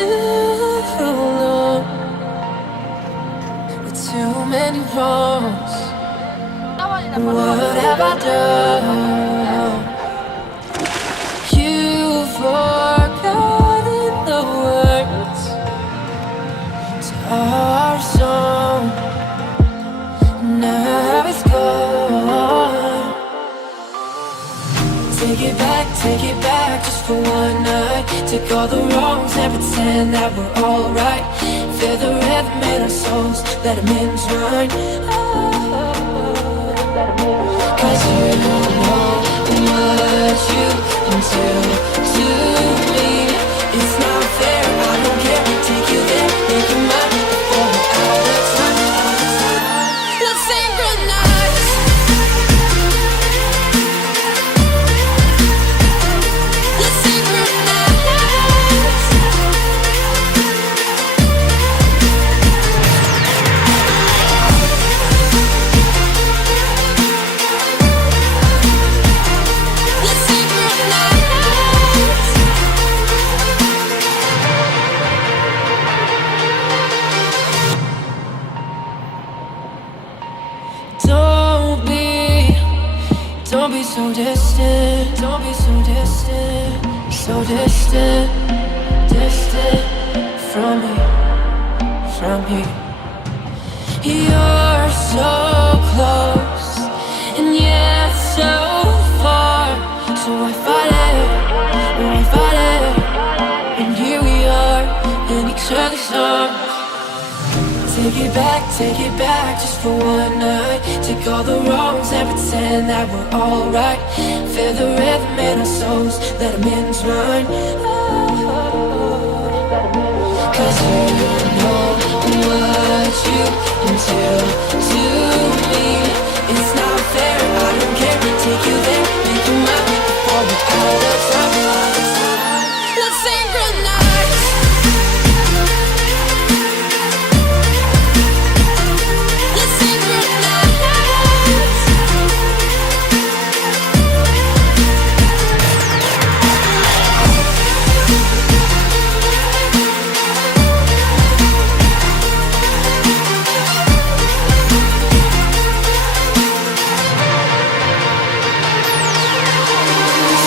too long with too many wrongs. What have I done? You've forgotten the words to our song. Now it's gone. Take it back just for one night. Take all the wrongs and pretend that we're alright. Feel the rhythm in our souls, let them entwine. Cause you know what you can do to me. It's not fair, I don't care. Take you there, make you mine before we're out of time. Let's synchronize. Let's synchronize. Let's synchronize. Don't be so distant. Don't be so distant. So distant, distant from me, from me. You're so close and yet so far. So I fight it, and here we are in each other's arms. Take it back just for one night. Take all the wrongs and pretend that we're alright. Feel the rhythm in our souls, let them entwine. Cause you know what you can do to me. It's not fair, I don't care. Take you there, make you mine before we're out of time. Let's synchronize. Let's synchronize.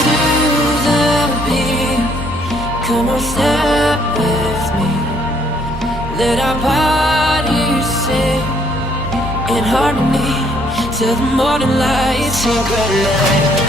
To the beat, come on, step with me. Let our bodies sing in harmony till the morning light. Synchronize.